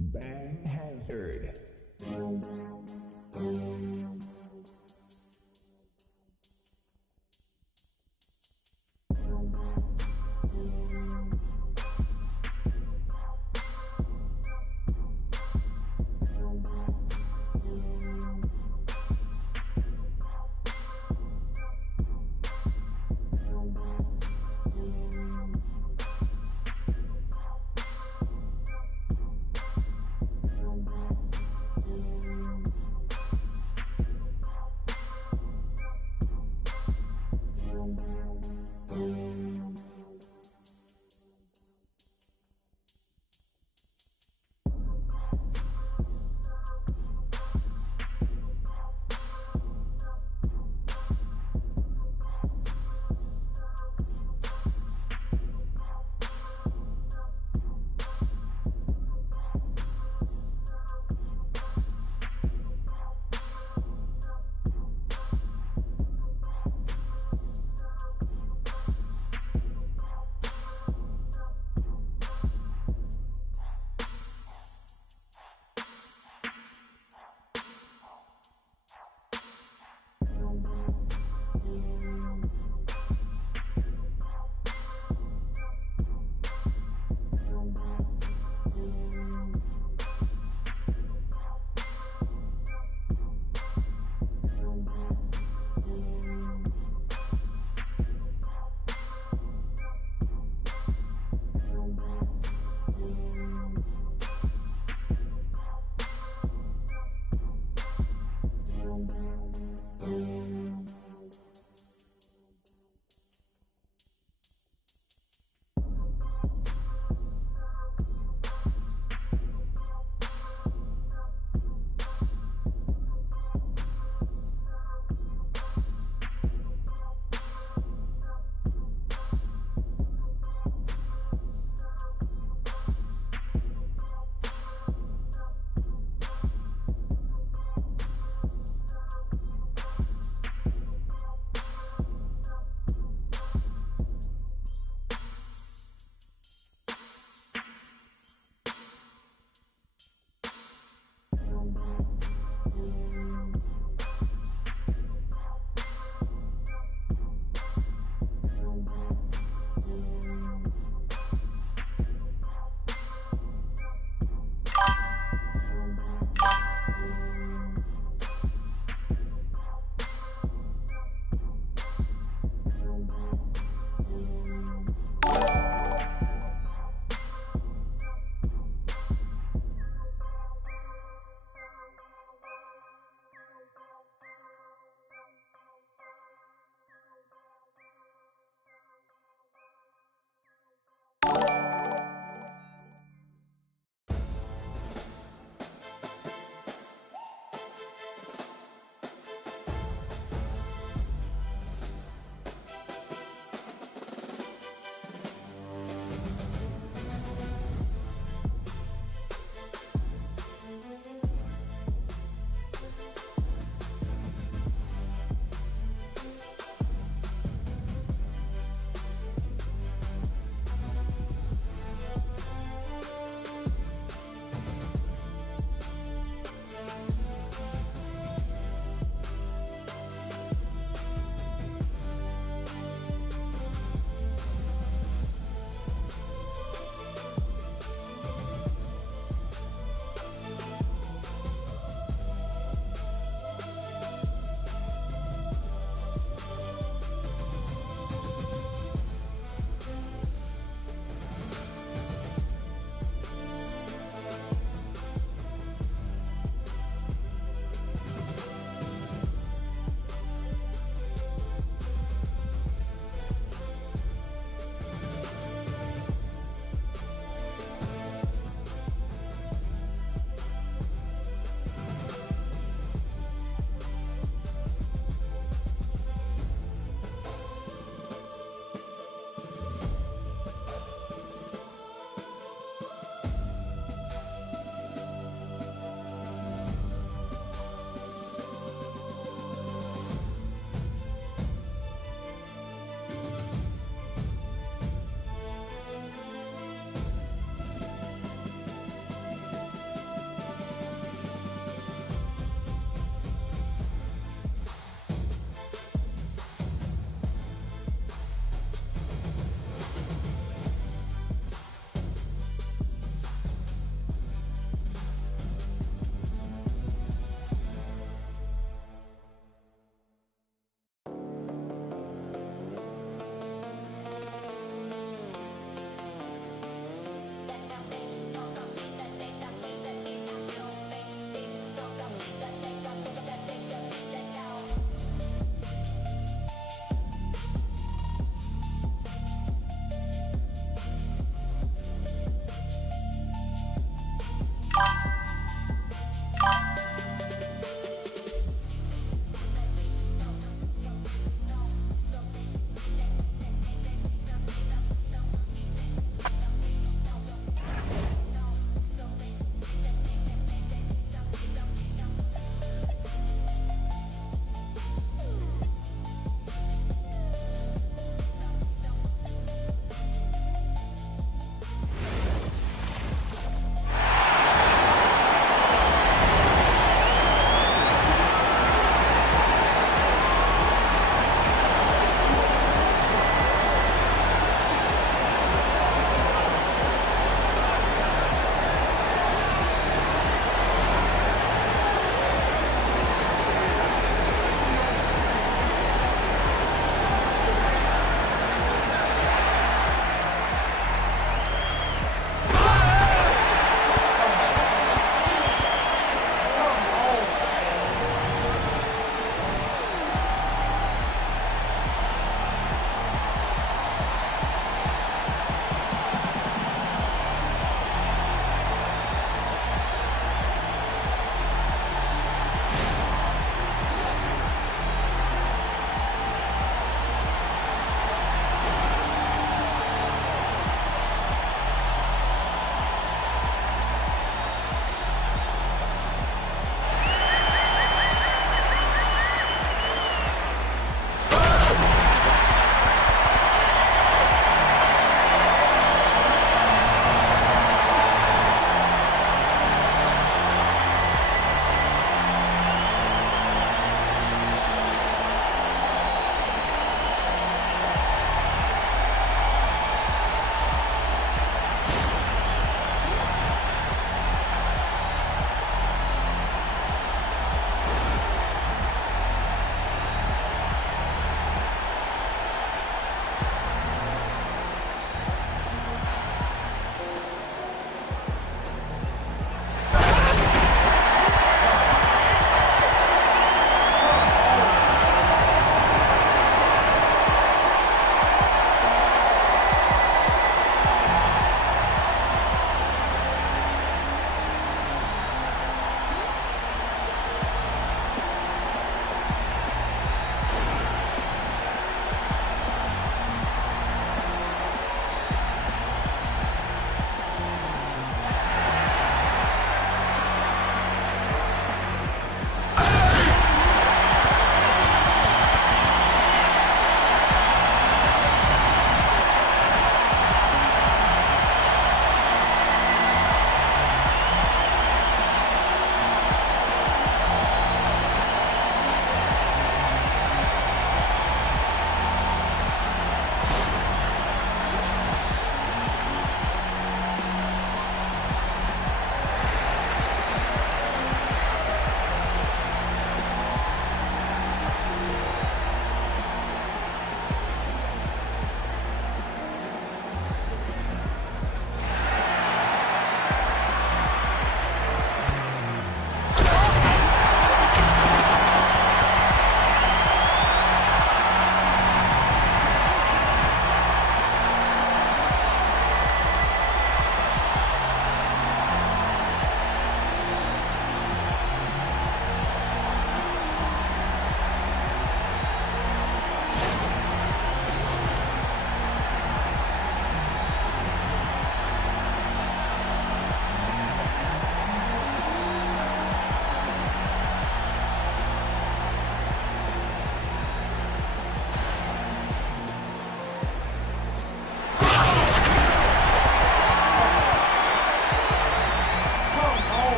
Bang Hazard.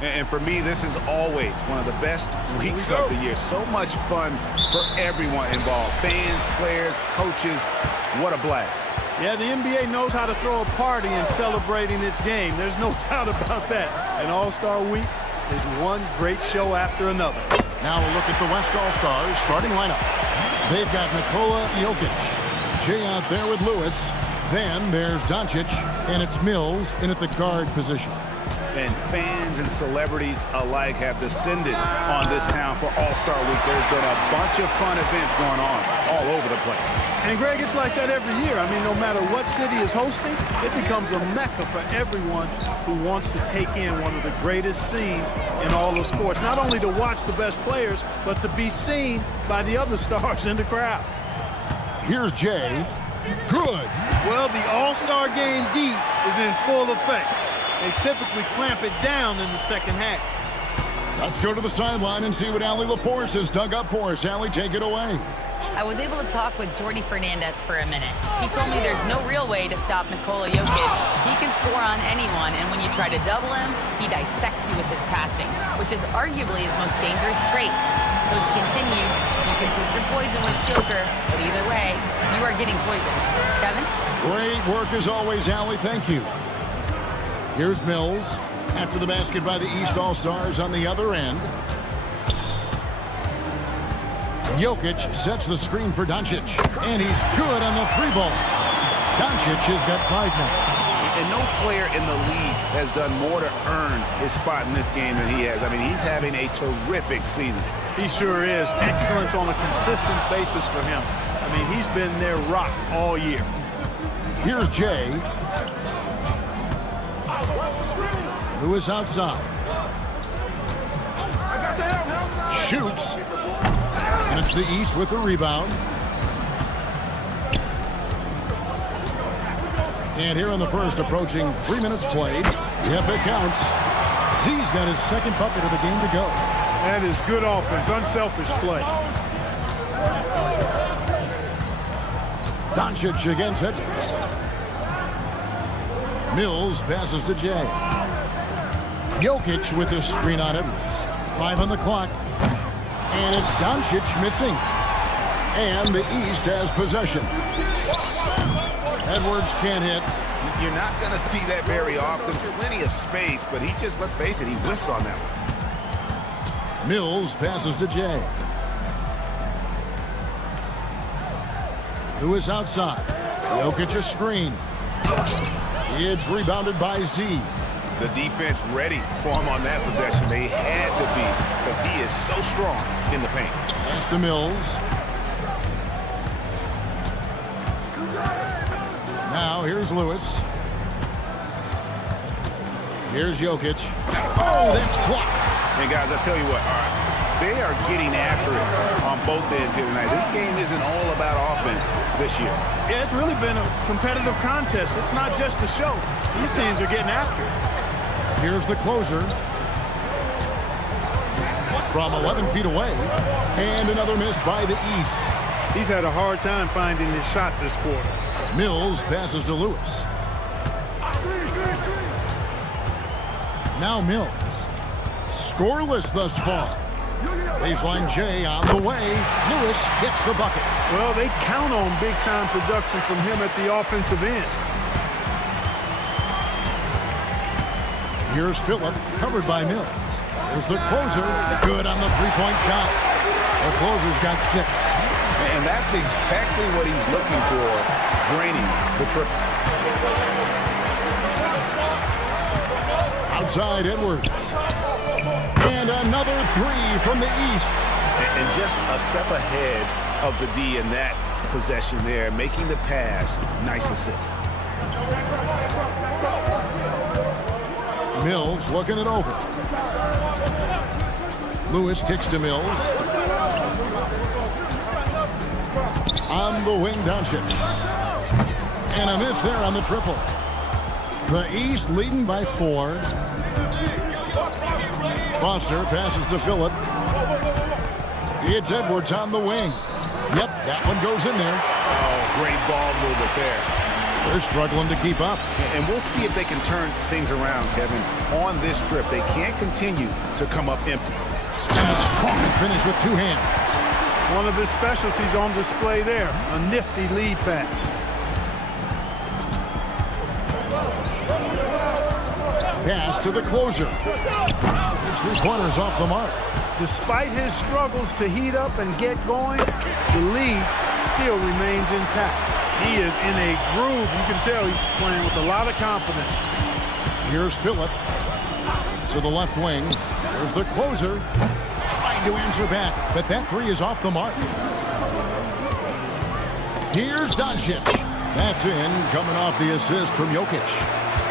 And for me, this is always one of the best weeks of the year. So much fun for everyone involved. Fans, players, coaches. What a blast. Yeah, the NBA knows how to throw a party in celebrating its game. There's no doubt about that. An All-Star week is one great show after another. Now we'll look at the West All-Stars starting lineup. They've got Nikola Jokic. Jay out there with Lewis. Then there's Doncic, and it's Mills in at the guard position. And fans and celebrities alike have descended on this town for All-Star Week. There's been a bunch of fun events going on all over the place. And, Greg, it's like that every year. I mean, no matter what city is hosting, it becomes a mecca for everyone who wants to take in one of the greatest scenes in all of sports. Not only to watch the best players, but to be seen by the other stars in the crowd. Here's Jay. Good. Well, the All-Star Game D is in full effect. They typically clamp it down in the second half. Let's go to the sideline and see what Allie LaForce has dug up for us. Allie, take it away. I was able to talk with Jordy Fernandez for a minute. He told me there's no real way to stop Nikola Jokic. He can score on anyone, and when you try to double him, he dissects you with his passing, which is arguably his most dangerous trait. Coach continued, you can put your poison with Joker, but either way, you are getting poisoned. Kevin? Great work as always, Allie. Thank you. Here's Mills after the basket by the East All-Stars on the other end. Jokic sets the screen for Doncic, and he's good on the three ball. Doncic has got 5 now. And no player in the league has done more to earn his spot in this game than he has. I mean, he's having a terrific season. He sure is. Excellence on a consistent basis for him. I mean, he's been their rock all year. Here's Jay. Lewis outside. Shoots. And it's the East with the rebound. And here in the first, approaching 3 minutes played. Yep, it counts. Z's got his second bucket of the game to go. That is good offense, unselfish play. Doncic against Edwards. Mills passes to Jay. Jokic with the screen on Edwards. 5 on the clock. And it's Doncic missing. And the East has possession. Edwards can't hit. You're not going to see that very often. Plenty of space, but he just, let's face it, he whiffs on that one. Mills passes to Jay. Lewis outside. Jokic a screen. It's rebounded by Z. The defense ready for him on that possession. They had to be because he is so strong in the paint. Pass to Mills. Now here's Lewis. Here's Jokic. Oh, that's blocked. And guys, I tell you what, they are getting after it on both ends here tonight. This game isn't all about offense this year. Yeah, it's really been a competitive contest. It's not just a show. These teams are getting after it. Here's the closer. From 11 feet away. And another miss by the East. He's had a hard time finding his shot this quarter. Mills passes to Lewis. Now Mills. Scoreless thus far. Baseline J on the way. Lewis gets the bucket. Well, they count on big-time production from him at the offensive end. Here's Phillip, covered by Mills. Here's the closer. Good on the three-point shot. The closer's got 6. And that's exactly what he's looking for, draining the triple. Outside Edwards. And another 3 from the East. And just a step ahead of the D in that possession there, making the pass. Nice assist. Mills looking it over. Lewis kicks to Mills. On the wing, Doncic. And a miss there on the triple. The East leading by 4. Foster passes to Phillip. It's Edwards on the wing. Yep, that one goes in there. Oh, great ball movement there. They're struggling to keep up. And we'll see if they can turn things around, Kevin. On this trip, they can't continue to come up empty. And a strong finish with two hands. One of his specialties on display there, a nifty lead pass. Pass to the closer. His three-pointers off the mark. Despite his struggles to heat up and get going, the lead still remains intact. He is in a groove. You can tell he's playing with a lot of confidence. Here's Phillip to the left wing. There's the closer. Trying to answer back, but that three is off the mark. Here's Doncic. That's in, coming off the assist from Jokic.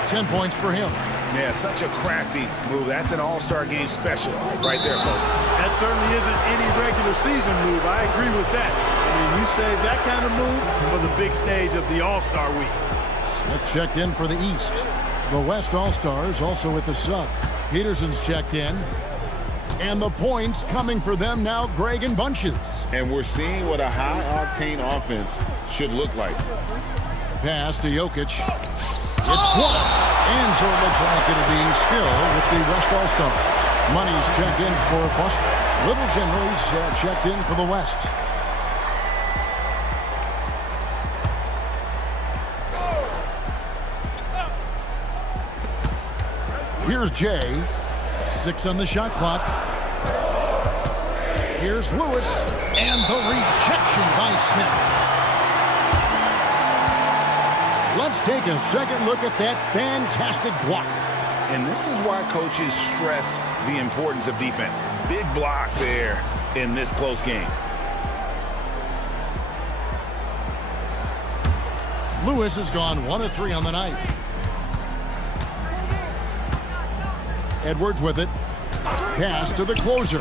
10 points for him. Yeah, such a crafty move. That's an all-star game special right there, folks. That certainly isn't any regular season move. I agree with that. I mean, you save that kind of move for the big stage of the All-Star week. Smith checked in for the East. The West All-Stars also with the sub. Peterson's checked in. And the points coming for them now, Greg in bunches. And we're seeing what a high-octane offense should look like. Pass to Jokic. It's blocked. And so it looks like it'll be still with the West All-Stars. Money's checked in for Foster. Little General's checked in for the West. Here's Jay. 6 on the shot clock. Here's Lewis. And the rejection by Smith. Let's take a second look at that fantastic block. And this is why coaches stress the importance of defense. Big block there in this close game. Lewis has gone 1 of 3 on the night. Edwards with it. Pass to the closer.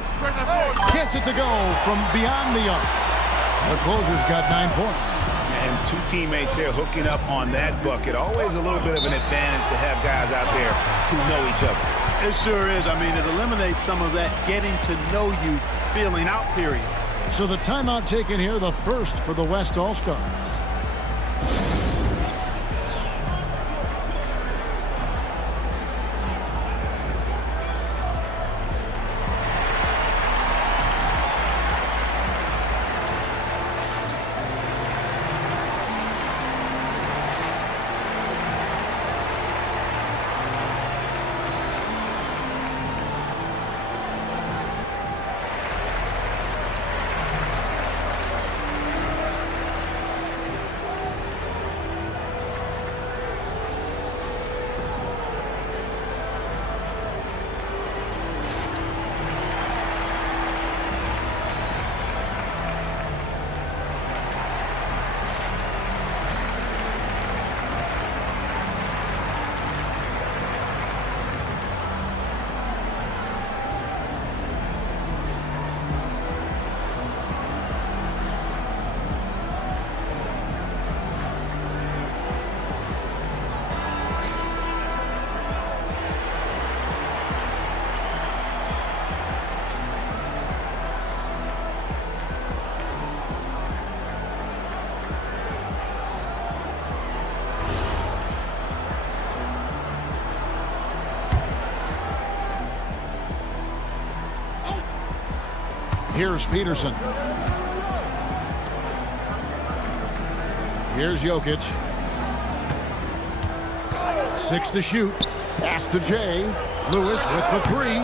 Gets it to go from beyond the arc. The closer's got 9 points. And two teammates there hooking up on that bucket. Always a little bit of an advantage to have guys out there who know each other. It sure is. I mean, it eliminates some of that getting to know you feeling out period. So the timeout taken here, the first for the West All-Stars. Here's Peterson. Here's Jokic. 6 to shoot. Pass to Jay. Lewis with the 3.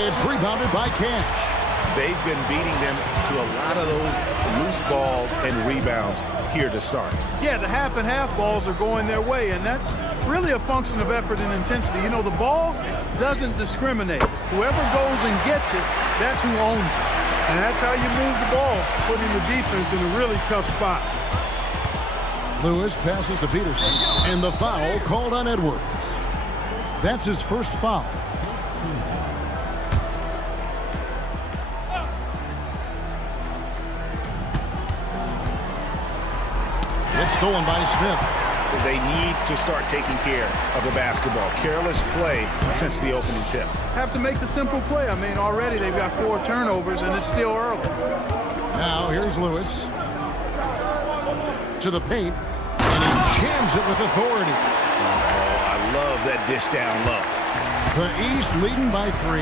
It's rebounded by Cash. They've been beating them to a lot of those loose balls and rebounds here to start. Yeah, the half and half balls are going their way, and that's really a function of effort and intensity. You know, the ball doesn't discriminate. Whoever goes and gets it, that's who owns it. And that's how you move the ball, putting the defense in a really tough spot. Lewis passes to Peterson. And the foul called on Edwards. That's his first foul. It's stolen by Smith. They need to start taking care of the basketball. Careless play since the opening tip. Have to make the simple play. I mean, already they've got 4 turnovers, and it's still early. Now here's Lewis. To the paint. And he jams it with authority. Oh, I love that dish down low. The East leading by 3.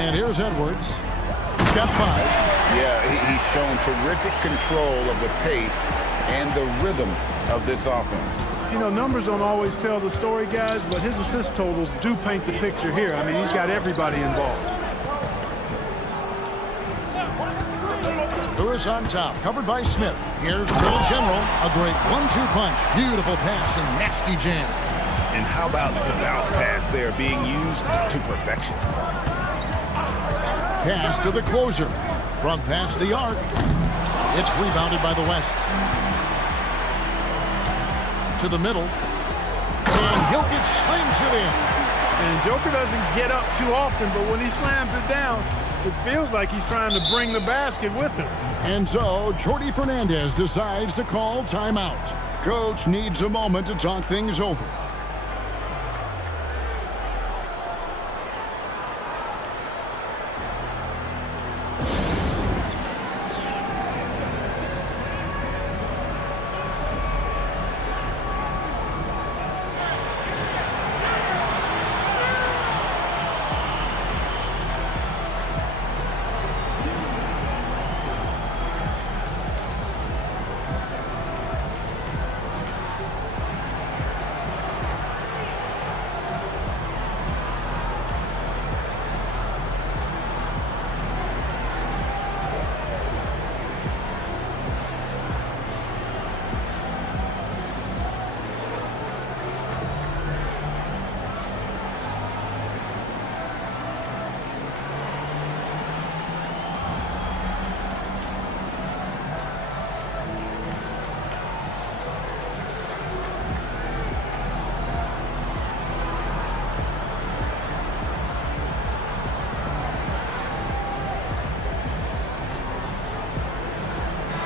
And here's Edwards. He's got 5. Yeah, he's shown terrific control of the pace and the rhythm of this offense. You know, numbers don't always tell the story, guys, but his assist totals do paint the picture here. I mean, he's got everybody involved. Lewis on top, covered by Smith. Here's Little General, a great 1-2 punch. Beautiful pass and nasty jam. And how about the bounce pass there being used to perfection? Pass to the closer. From past the arc. It's rebounded by the West. To the middle. And Jokic slams it in. And Joker doesn't get up too often, but when he slams it down, it feels like he's trying to bring the basket with him. And so, Jordi Fernandez decides to call timeout. Coach needs a moment to talk things over.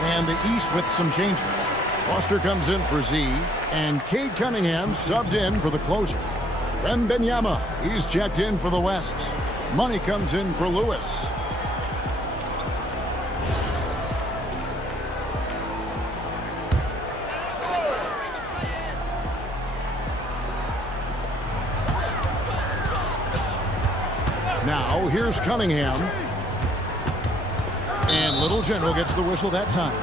And the East with some changes. Foster comes in for Z, and Cade Cunningham subbed in for the closer. Wembanyama, he's checked in for the West. Money comes in for Lewis. Now, here's Cunningham. And Little General gets the whistle that time.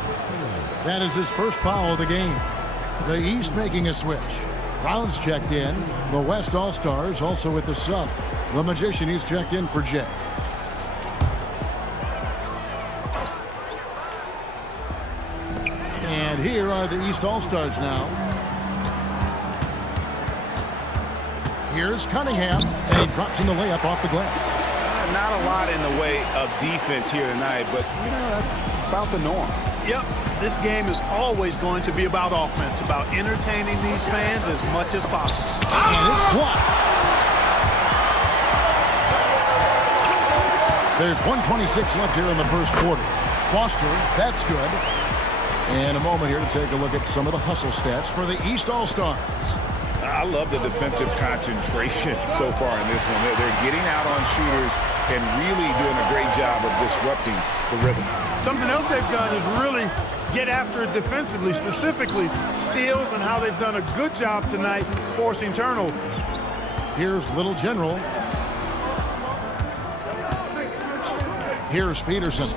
That is his first foul of the game. The East making a switch. Brown's checked in. The West All-Stars also with the sub. The Magician, he's checked in for Jay. And here are the East All-Stars now. Here's Cunningham, and he drops in the layup off the glass. Not a lot in the way of defense here tonight, but, you know, that's about the norm. Yep, this game is always going to be about offense, about entertaining these fans as much as possible. And it's blocked. There's 1:26 left here in the first quarter. Foster, that's good. And a moment here to take a look at some of the hustle stats for the East All-Stars. I love the defensive concentration so far in this one. They're getting out on shooters and really doing a great job of disrupting the rhythm. Something else they've done is really get after it defensively, specifically steals, and how they've done a good job tonight forcing turnovers. Here's Little General. Here's Peterson.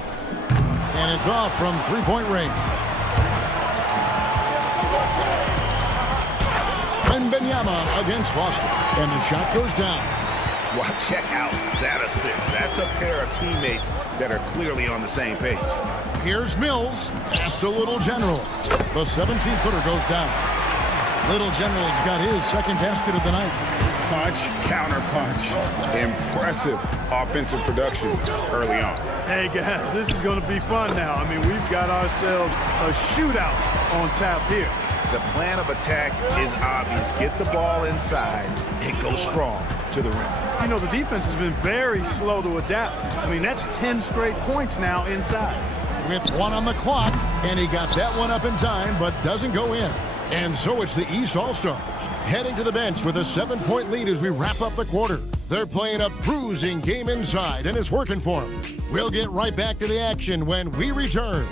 And it's off from three-point range. Wembanyama against Foster. And the shot goes down. Well, check out that assist. That's a pair of teammates that are clearly on the same page. Here's Mills. Pass to Little General. The 17-footer goes down. Little General's got his second basket of the night. Punch, counter punch. Impressive offensive production early on. Hey, guys, this is going to be fun now. I mean, we've got ourselves a shootout on tap here. The plan of attack is obvious. Get the ball inside and go strong to the rim. You know, the defense has been very slow to adapt. I mean, that's 10 straight points now inside. With one on the clock, and he got that one up in time, but doesn't go in. And so it's the East All-Stars heading to the bench with a 7-point lead as we wrap up the quarter. They're playing a bruising game inside, and it's working for them. We'll get right back to the action when we return.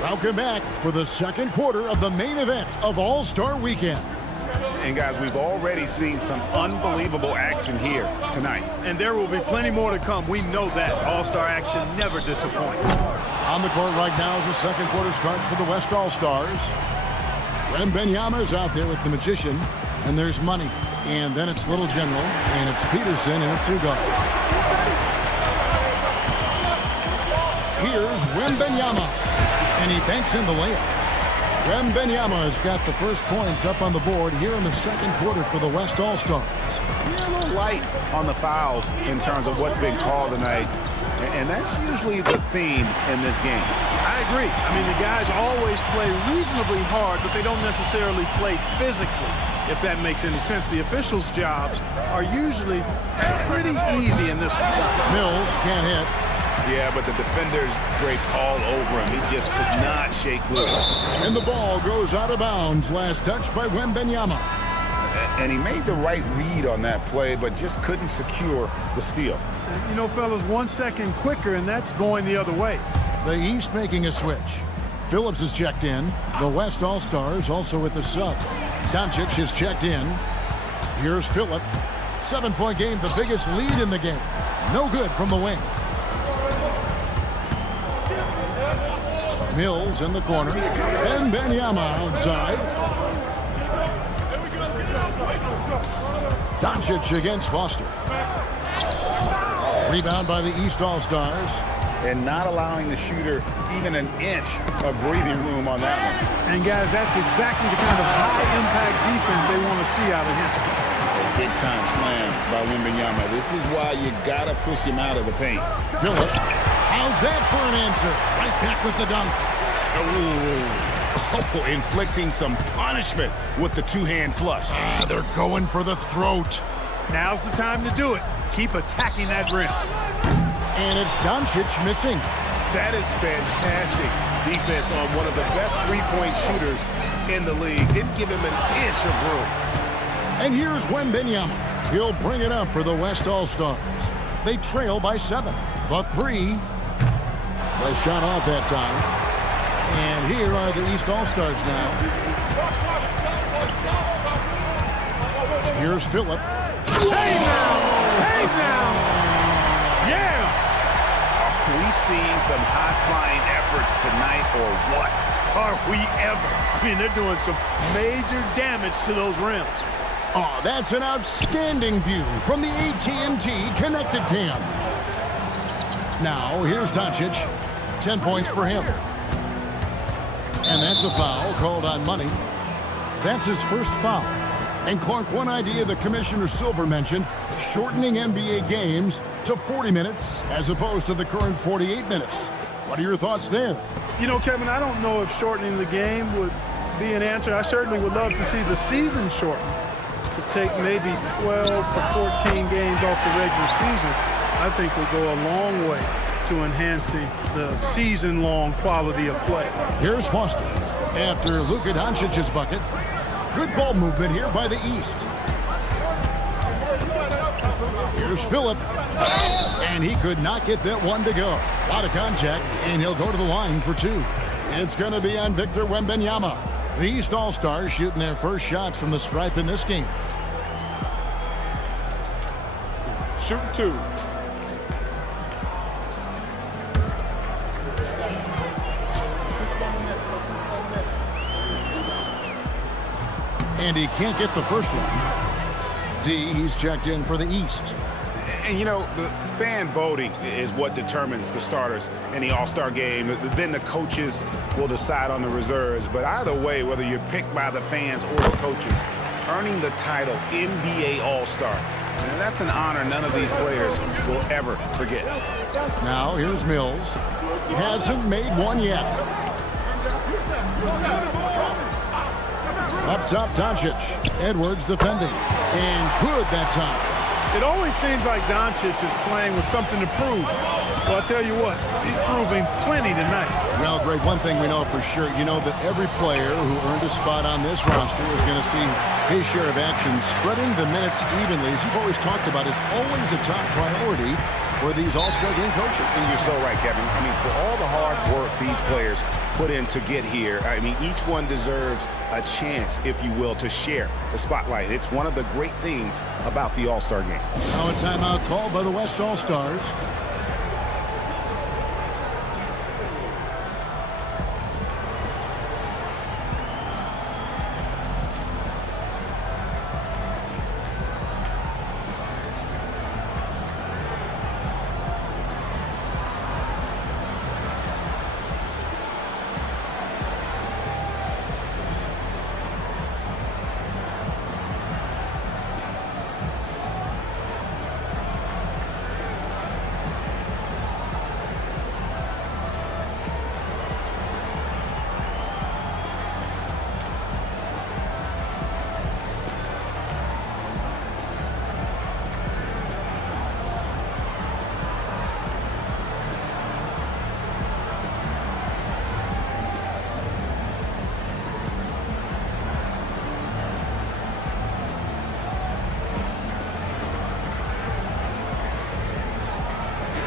Welcome back for the second quarter of the main event of All-Star Weekend. And guys, we've already seen some unbelievable action here tonight. And there will be plenty more to come. We know that. All-Star action never disappoints. On the court right now as the second quarter starts for the West All-Stars. Wembanyama is out there with the Magician, and there's Money. And then it's Little General, and it's Peterson in a two-guard. Here's Wembanyama, and he banks in the layup. Wembanyama has got the first points up on the board here in the second quarter for the West All-Stars. You're a little light on the fouls in terms of what's been called tonight, and that's usually the theme in this game. I agree. I mean, the guys always play reasonably hard, but they don't necessarily play physically, if that makes any sense. The officials' jobs are usually pretty easy in this one. Mills can't hit. Yeah, but the defenders draped all over him. He just could not shake loose. And the ball goes out of bounds. Last touch by Wembanyama. And he made the right read on that play, but just couldn't secure the steal. You know, fellas, 1 second quicker, and that's going the other way. The East making a switch. Phillips is checked in. The West All-Stars also with the sub. Doncic is checked in. Here's Phillip. 7-point game, the biggest lead in the game. No good from the wing. Mills in the corner. Wembanyama outside. Doncic against Foster. Rebound by the East All-Stars. And not allowing the shooter even an inch of breathing room on that one. And, guys, that's exactly the kind of high-impact defense they want to see out of him. Big-time slam by Wembanyama. This is why you got to push him out of the paint. Phillips. How's that for an answer? Right back with the dunk. Oh, inflicting some punishment with the two-hand flush. They're going for the throat. Now's the time to do it. Keep attacking that rim. And it's Doncic missing. That is fantastic defense on one of the best three-point shooters in the league. Didn't give him an inch of room. And here's Wembanyama. He'll bring it up for the West All-Stars. They trail by 7. The three was shot off that time. And here are the East All-Stars now. Here's Phillip. Hey now! Hey now! Yeah! Are we seeing some high-flying efforts tonight or what? Are we ever? I mean, they're doing some major damage to those rims. Oh, that's an outstanding view from the AT&T Connected Cam. Now, here's Doncic. 10 points for him. And that's a foul called on Money. That's his first foul. And Clark, one idea that Commissioner Silver mentioned, shortening NBA games to 40 minutes as opposed to the current 48 minutes. What are your thoughts there? You know, Kevin, I don't know if shortening the game would be an answer. I certainly would love to see the season shortened, to take maybe 12 to 14 games off the regular season. I think will go a long way to enhancing the season-long quality of play. Here's Foster after Luka Doncic's bucket. Good ball movement here by the East. Here's Phillip, and he could not get that one to go. A lot of contact, and he'll go to the line for 2. It's going to be on Victor Wembanyama. The East All-Stars shooting their first shots from the stripe in this game. Shooting 2. And he can't get the first one. D, he's checked in for the East. And, you know, the fan voting is what determines the starters in the All-Star game. Then the coaches will decide on the reserves. But either way, whether you're picked by the fans or the coaches, earning the title NBA All-Star, and that's an honor none of these players will ever forget. Now, here's Mills. Hasn't made one yet. Up top, Doncic. Edwards defending. And good that time. It always seems like Doncic is playing with something to prove. Well, I'll tell you what, he's proving plenty tonight. Well, Greg, one thing we know for sure, you know that every player who earned a spot on this roster is going to see his share of action. Spreading the minutes evenly, as you've always talked about, is always a top priority. for these All-Star Game coaches. And you're so right, Kevin. I mean, for all the hard work these players put in to get here, I mean, each one deserves a chance, if you will, to share the spotlight. It's one of the great things about the All-Star Game. Now a timeout called by the West All-Stars.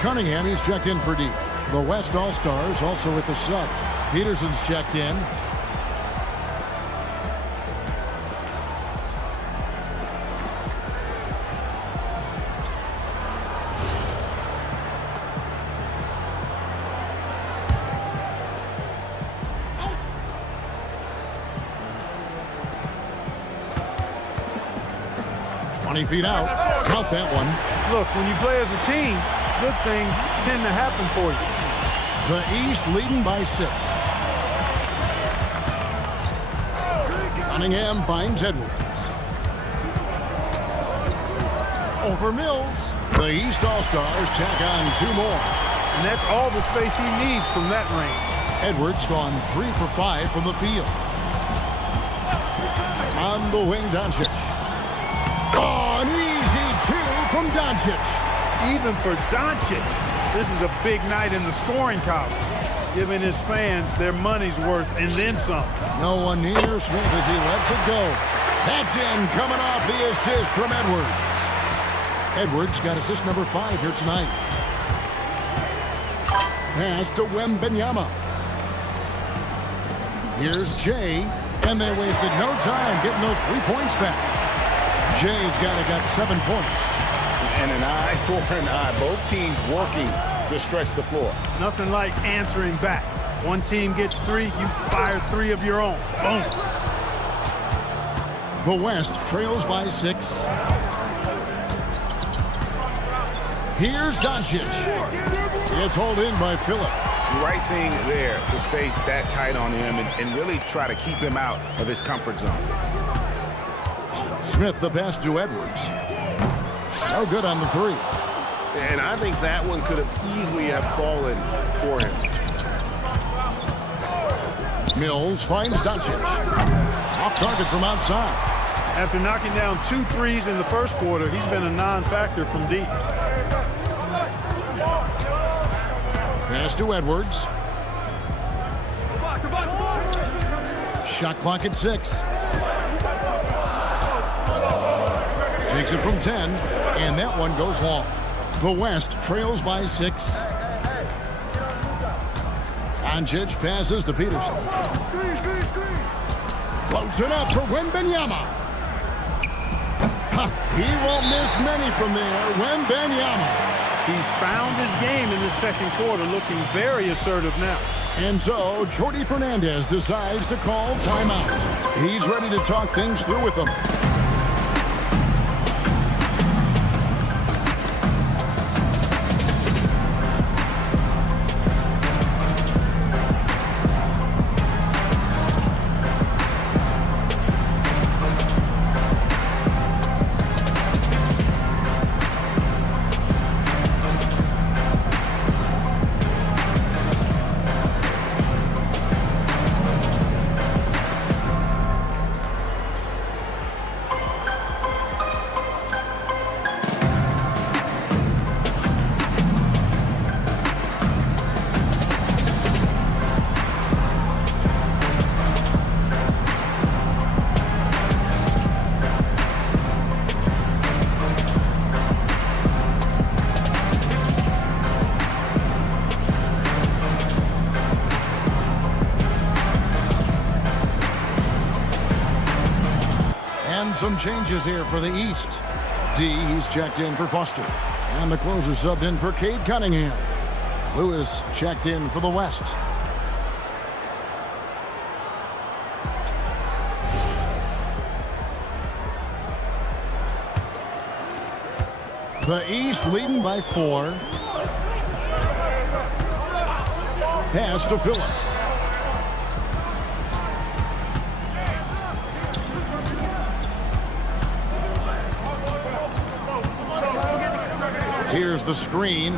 Cunningham, he's checked in for deep. The West All-Stars also with the sub. Peterson's checked in. Feet out. Count that one. Look, when you play as a team, good things tend to happen for you. The East leading by 6. Cunningham finds Edwards. Over Mills. The East All-Stars tack on 2 more. And that's all the space he needs from that range. Edwards gone 3 for 5 from the field. On the wing, Doncic. Oh, an easy 2 from Doncic. Even for Doncic, this is a big night in the scoring column, giving his fans their money's worth and then some. No one near Smith as he lets it go. That's in, coming off the assist from Edwards. Edwards got assist number 5 here tonight. Pass to Wembanyama. Here's Jay, and they wasted no time getting those 3 points back. Jay's got 7 points. And an eye for an eye. Both teams working to stretch the floor. Nothing like answering back. One team gets 3, you fire 3 of your own. Boom. The West trails by 6. Here's Doncic. It's hauled in by Phillip. The right thing there to stay that tight on him and really try to keep him out of his comfort zone. Smith the pass to Edwards. No good on the 3. And I think that one could have easily have fallen for him. Mills finds Doncic. Off target from outside. After knocking down 2 threes in the first quarter, he's been a non-factor from deep. Pass to Edwards. Shot clock at 6. Takes it from 10, and that one goes long. The West trails by 6. Doncic passes to Peterson. Floats it up for Wembanyama. He won't miss many from there. Wembanyama. He's found his game in the second quarter, looking very assertive now. And so, Jordy Fernandez decides to call timeout. He's ready to talk things through with them. changes here for the East. D, he's checked in for Foster. And the closer subbed in for Cade Cunningham. Lewis checked in for the West. The East leading by 4. Pass to Phillip. Here's the screen.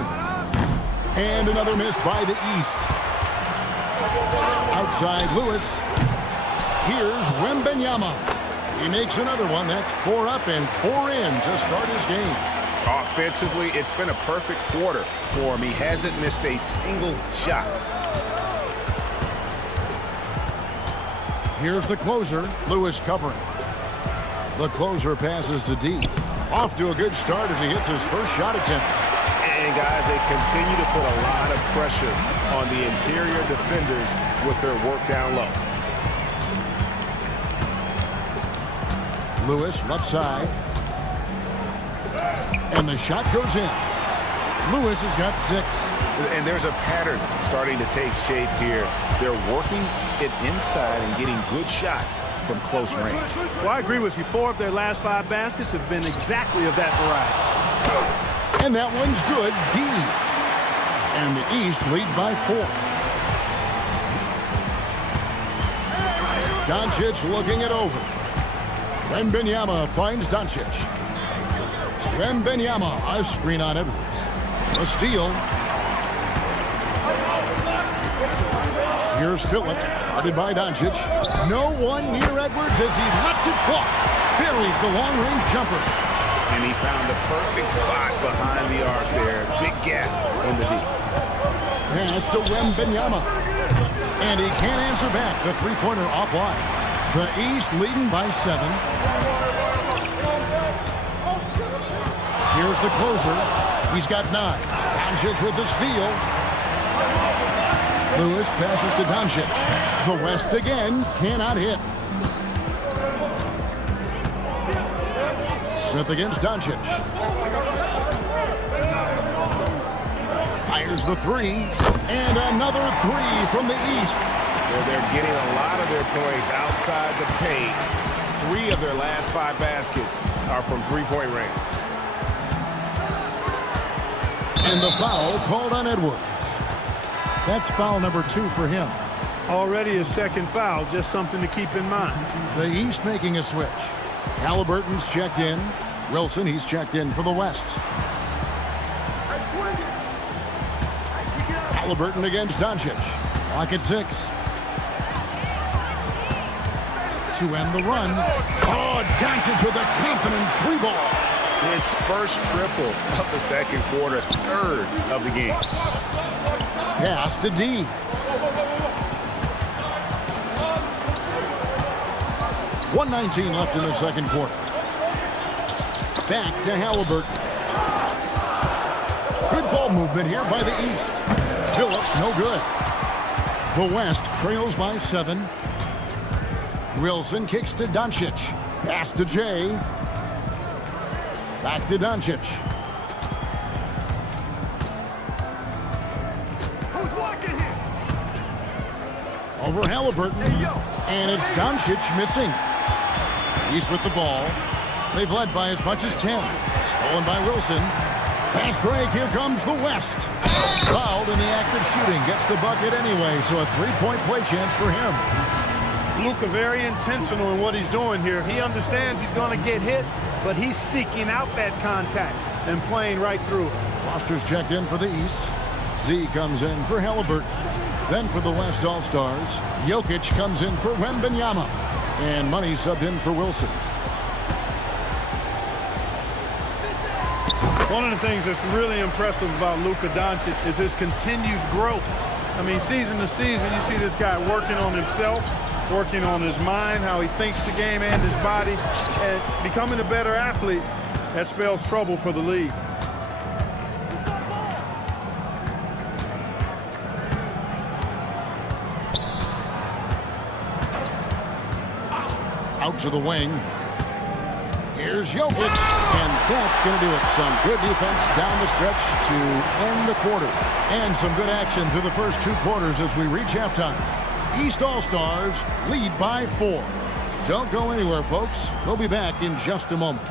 And another miss by the East. Outside Lewis. Here's Wembenyama. He makes another one. That's 4 up and 4 in to start his game. Offensively, it's been a perfect quarter for him. He hasn't missed a single shot. Here's the closer, Lewis covering. The closer passes to D. Off to a good start as he hits his first shot attempt. And guys, they continue to put a lot of pressure on the interior defenders with their work down low. Lewis left side. And the shot goes in. Lewis has got 6. And there's a pattern starting to take shape here. They're working it inside and getting good shots from close range. Well, I agree with you. 4 of their last 5 baskets have been exactly of that variety. And that one's good. D. And the East leads by 4. Doncic looking it over. Wembenyama finds Doncic. Wembenyama, a screen on Edwards. A steal. Here's Phillip, guarded by Doncic. No one near Edwards as he lets it fly. Buries the long-range jumper. And he found the perfect spot behind the arc there. Big gap in the D. Pass to Wembenyama. And he can't answer back. The three-pointer offline. The East leading by 7. Here's the closer. He's got 9. Doncic with the steal. Lewis passes to Doncic. The West again cannot hit. Smith against Doncic. Fires the 3. And another 3 from the East. They're getting a lot of their points outside the paint. 3 of their last 5 baskets are from three-point range. And the foul called on Edwards. That's foul number 2 for him. Already a second foul, just something to keep in mind. The East making a switch. Halliburton's checked in. Wilson, he's checked in for the West. Halliburton against Doncic. Clock at 6. To end the run. Oh, Doncic with a confident 3-ball. It's first triple of the second quarter, 3rd of the game. Pass to D. .119 left in the second quarter. Back to Halliburton. Good ball movement here by the East. Phillip, no good. The West trails by 7. Wilson kicks to Doncic. Pass to Jay. Back to Doncic. Over Halliburton. And it's Doncic missing. He's with the ball. They've led by as much as 10. Stolen by Wilson. Pass break. Here comes the West. Fouled in the act of shooting. Gets the bucket anyway, so a 3-point play chance for him. Luka very intentional in what he's doing here. He understands he's going to get hit, but he's seeking out that contact and playing right through it. Foster's checked in for the East. Z comes in for Halliburton. Then for the West All-Stars, Jokic comes in for Wembenyama. And Money subbed in for Wilson. One of the things that's really impressive about Luka Doncic is his continued growth. I mean, season to season, you see this guy working on himself, working on his mind, how he thinks the game and his body, and becoming a better athlete. That spells trouble for the league. Out to the wing. Here's Jokic, and that's going to do it. Some good defense down the stretch to end the quarter. And some good action through the first 2 quarters as we reach halftime. East All-Stars lead by 4. Don't go anywhere, folks. We'll be back in just a moment.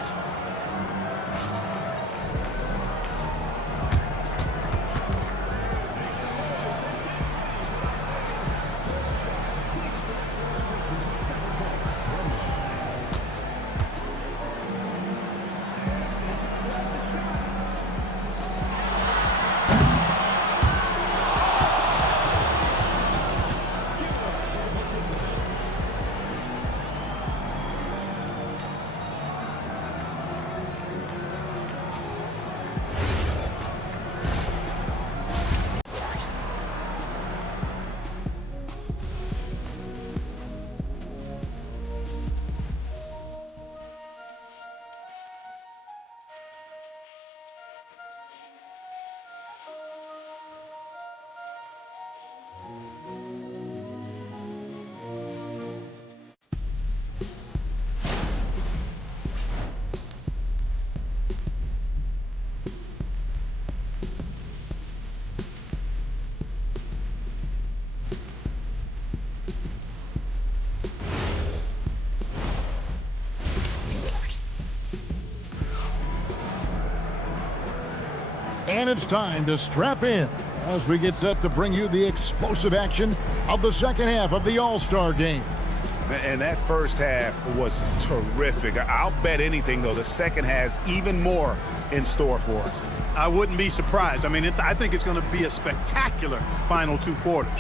And it's time to strap in as we get set to bring you the explosive action of the second half of the All-Star game. And that first half was terrific. I'll bet anything, though, the second has even more in store for us. I wouldn't be surprised. I mean, I think it's going to be a spectacular final 2 quarters.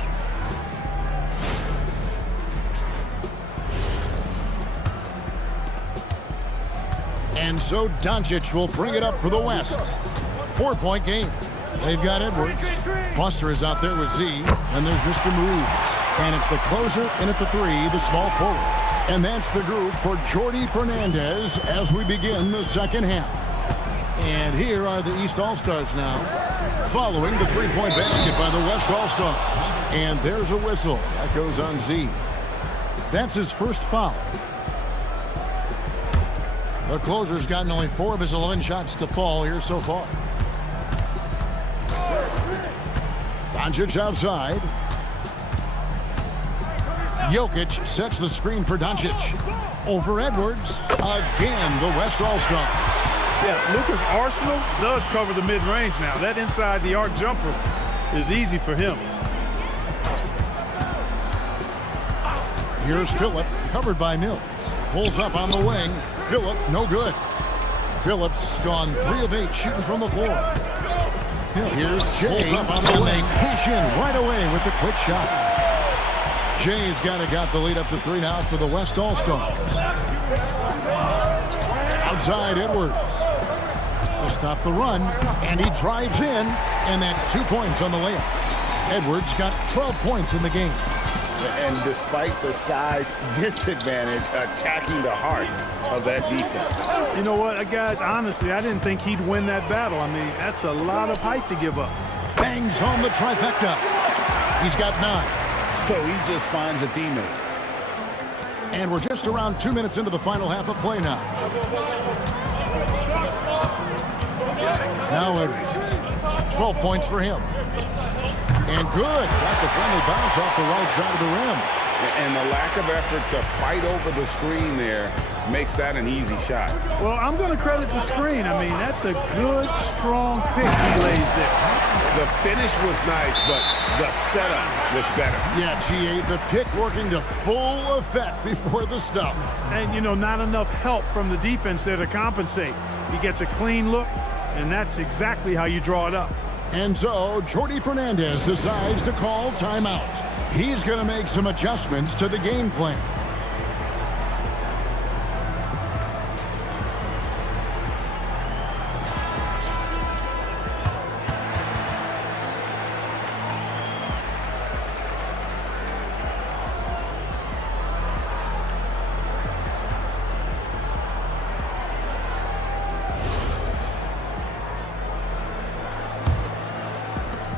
And so Doncic will bring it up for the West. 4-point game. They've got Edwards. Foster is out there with Z. And there's Mr. Moves. And it's the closer in at the 3, the small forward. And that's the group for Jordi Fernandez as we begin the second half. And here are the East All-Stars now, following the 3-point basket by the West All-Stars. And there's a whistle. That goes on Z. That's his first foul. The closer's gotten only 4 of his 11 shots to fall here so far. Doncic outside. Jokic sets the screen for Doncic. Over Edwards. Again, the West All-Star. Yeah, Lucas Arsenal does cover the mid-range now. That inside the arc jumper is easy for him. Here's Phillip, covered by Mills. Pulls up on the wing. Phillip, no good. Phillips gone 3 of 8 shooting from the floor. Here's Jay. Pulls up on the wing. Cash in right away with the quick shot. Jay's got the lead up to 3 now for the West All-Stars. Outside Edwards. To stop the run, and he drives in, and that's 2 points on the layup. Edwards got 12 points in the game. And despite the size disadvantage, attacking the heart of that defense. You know what, guys, honestly, I didn't think he'd win that battle. I mean, that's a lot of height to give up. Bangs home the trifecta. He's got 9. So he just finds a teammate. And we're just around 2 minutes into the final half of play now. Now Edwards. 12 points for him. And good. Got the friendly bounce off the right side of the rim. And the lack of effort to fight over the screen there makes that an easy shot. Well, I'm going to credit the screen. I mean, that's a good, strong pick he lays there. The finish was nice, but the setup was better. Yeah, GA, the pick working to full effect before the stuff. And, you know, not enough help from the defense there to compensate. He gets a clean look, and that's exactly how you draw it up. And so, Jordi Fernandez decides to call timeout. He's going to make some adjustments to the game plan.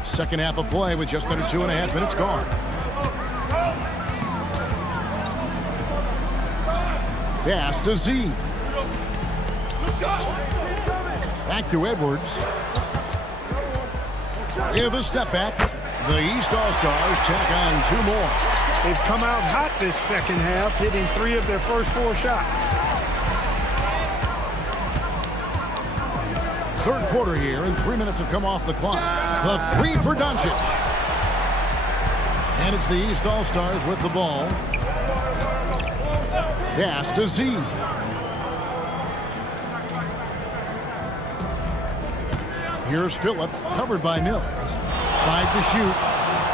Second half of play with just under 2.5 minutes gone. Pass to Z. Back to Edwards. Yeah, the step back. The East All-Stars tack on 2 more. They've come out hot this second half, hitting 3 of their first 4 shots. Third quarter here, and 3 minutes have come off the clock. The 3 for Doncic. And it's the East All-Stars with the ball. Pass to Z. Here's Phillip, covered by Mills. 5 to shoot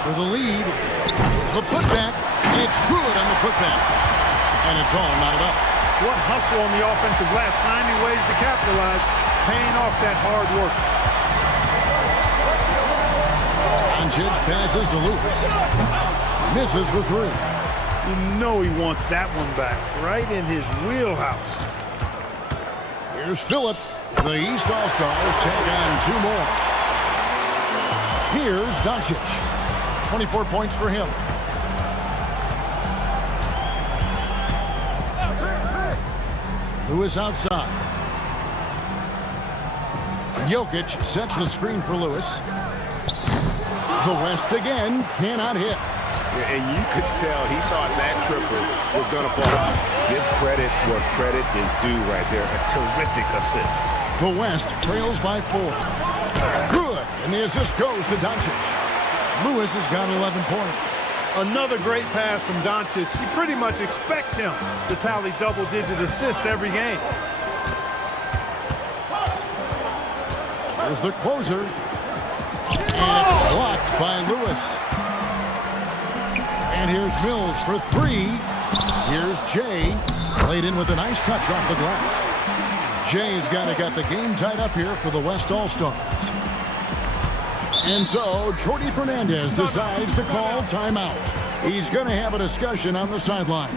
for the lead. The putback. It's good on the putback. And it's all knotted up. What hustle on the offensive glass, finding ways to capitalize, paying off that hard work. Doncic passes to Lewis. Misses the 3. You know he wants that one back, right in his wheelhouse. Here's Phillip. The East All-Stars take on 2 more. Here's Doncic. 24 points for him. Lewis outside. Jokic sets the screen for Lewis. The West again cannot hit. And you could tell he thought that triple was going to fall. Give credit where credit is due right there. A terrific assist. The West trails by 4. Good. And the assist goes to Doncic. Lewis has got 11 points. Another great pass from Doncic. You pretty much expect him to tally double-digit assists every game. There's the closer. And it's blocked by Lewis. And here's Mills for 3. Here's Jay. Played in with a nice touch off the glass. Jay's got the game tied up here for the West All-Stars. And so Jordy Fernandez decides to call timeout. He's going to have a discussion on the sideline.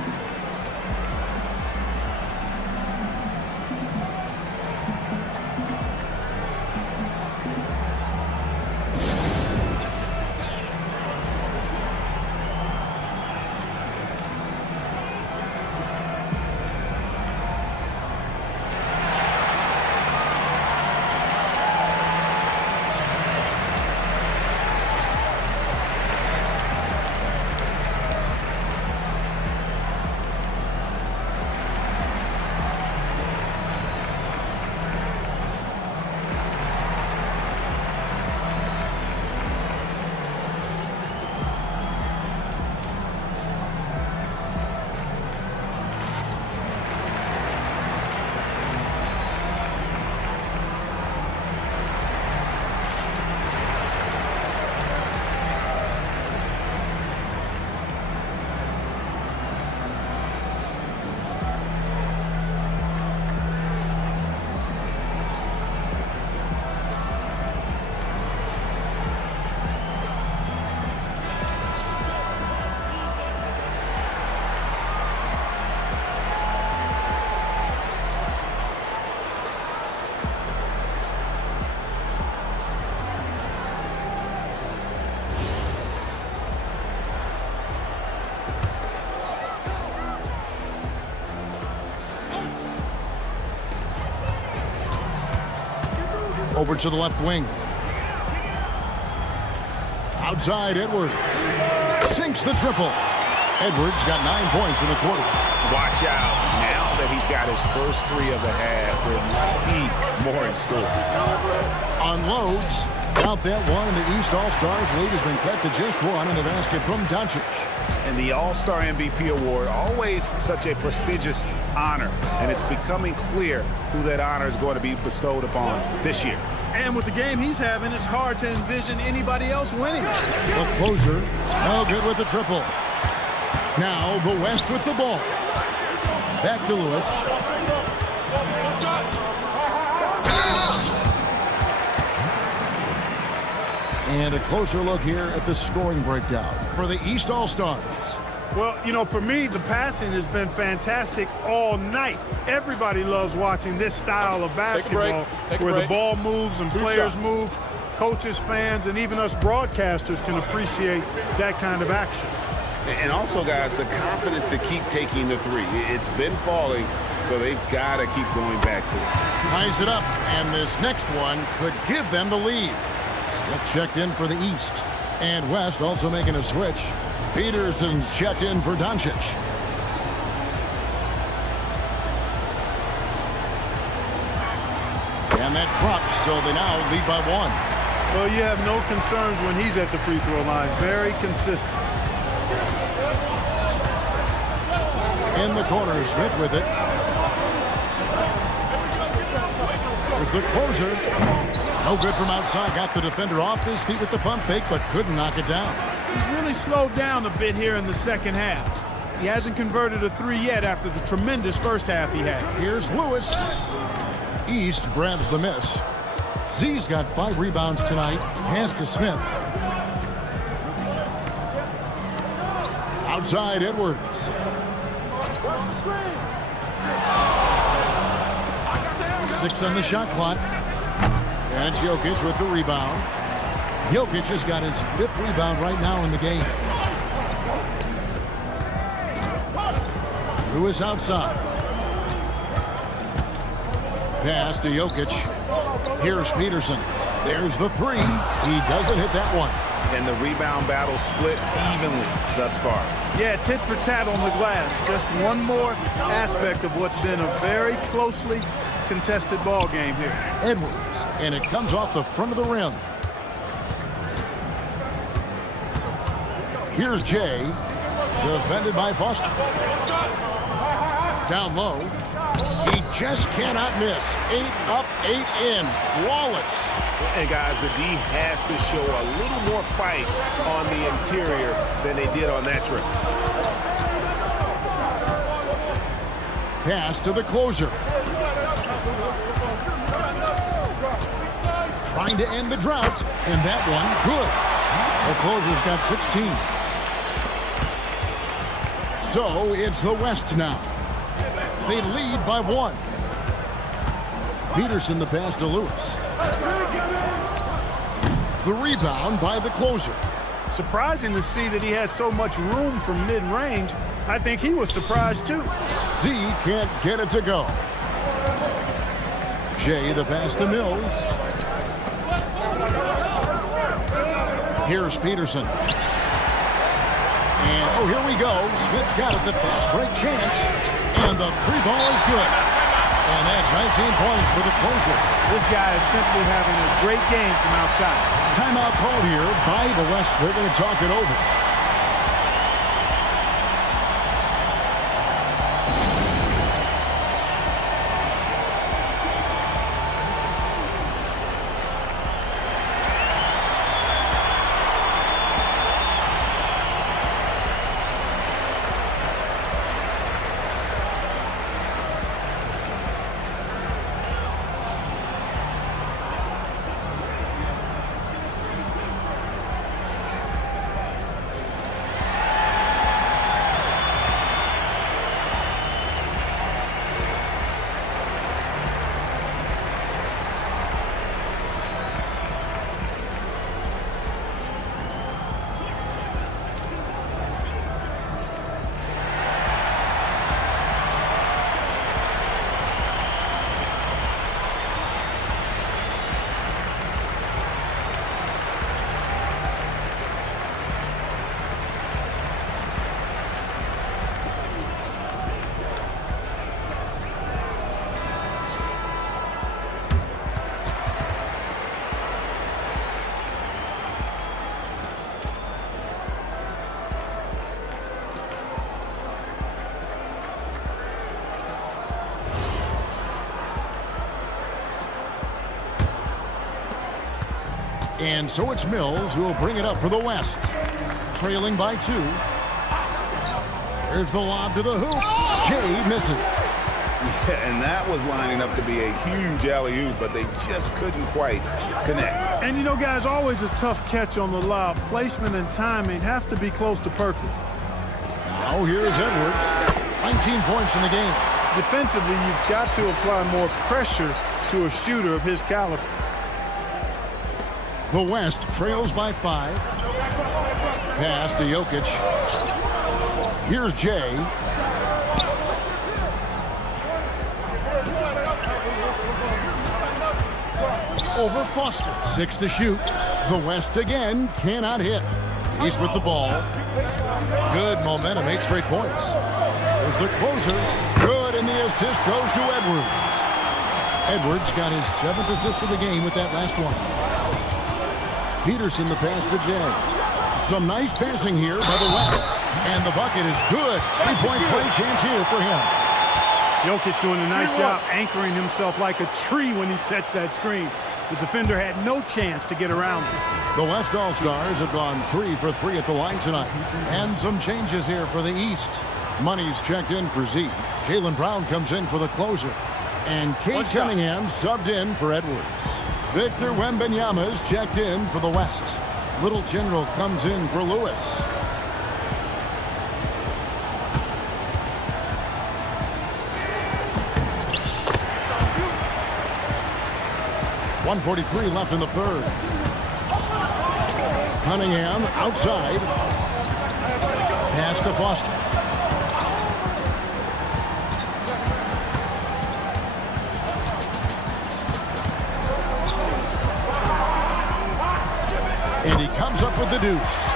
Over to the left wing. Outside, Edwards. Sinks the triple. Edwards got 9 points in the quarter. Watch out. Now that he's got his first 3 of the half, there might be more in store. Unloads. Out that one, and the East All-Stars lead has been cut to just 1 in the basket from Doncic. And the All-Star MVP award, always such a prestigious honor, and it's becoming clear who that honor is going to be bestowed upon this year. And with the game he's having, it's hard to envision anybody else winning. The closer, no good with the triple. Now the West with the ball. Back to Lewis. And a closer look here at the scoring breakdown for the East All-Stars. Well, you know, for me, the passing has been fantastic all night. Everybody loves watching this style of basketball where the ball moves and players move. Coaches, fans, and even us broadcasters can appreciate that kind of action. And also, guys, the confidence to keep taking the three. It's been falling, so they've got to keep going back to it. Ties it up, and this next one could give them the lead. Smith checked in for the East. And West also making a switch. Peterson's checked in for Doncic. And that drops, so they now lead by 1. Well, you have no concerns when he's at the free throw line. Very consistent. In the corner, Smith with it. There's the closer. No good from outside. Got the defender off his feet with the pump fake, but couldn't knock it down. He's really slowed down a bit here in the second half. He hasn't converted a three yet after the tremendous first half he had. Here's Lewis. East grabs the miss. Z's got 5 rebounds tonight. Pass to Smith. Outside, Edwards. 6 on the shot clock. And Jokic with the rebound. Jokic has got his 5th rebound right now in the game. Lewis outside. Pass to Jokic. Here's Peterson. There's the 3. He doesn't hit that one. And the rebound battle split evenly thus far. Yeah, tit for tat on the glass. Just one more aspect of what's been a very closely contested ball game here. Edwards, and it comes off the front of the rim. Here's Jay, defended by Foster. Down low. He just cannot miss. 8 up, 8 in. Flawless. And guys, the D has to show a little more fight on the interior than they did on that trip. Pass to the closer. Trying to end the drought, and that one good. The closer's got 16. So it's the West now. They lead by 1. Peterson the pass to Lewis. The rebound by the closer. Surprising to see that he had so much room from mid-range. I think he was surprised too. Z can't get it to go. Jay the pass to Mills. Here's Peterson. And oh, here we go. Smith's got it. The fast break chance. And the 3-ball is good. And that's 19 points for the closer. This guy is simply having a great game from outside. Timeout called here by the West. They're going to talk it over. And so it's Mills who will bring it up for the West. Trailing by 2. Here's the lob to the hoop. Jay misses. Yeah, and that was lining up to be a huge alley-oop, but they just couldn't quite connect. And you know, guys, always a tough catch on the lob. Placement and timing have to be close to perfect. Now here's Edwards. 19 points in the game. Defensively, you've got to apply more pressure to a shooter of his caliber. The West trails by 5. Pass to Jokic. Here's Jay. Over Foster. 6 to shoot. The West again cannot hit. East with the ball. Good momentum, 8 straight points. There's the closer. Good, and the assist goes to Edwards. Edwards got his 7th assist of the game with that last one. Peterson the pass to Jay. Some nice passing here by the West. And the bucket is good. 3-point play chance here for him. Jokic doing a nice job anchoring himself like a tree when he sets that screen. The defender had no chance to get around him. The West All-Stars have gone 3 for 3 at the line tonight. And some changes here for the East. Money's checked in for Z. Jaylen Brown comes in for the closer. And Cade Cunningham subbed in for Edwards. Victor Wembanyama's checked in for the West. Little General comes in for Lewis. .143 left in the third. Cunningham outside. Pass to Foster. And he comes up with the deuce.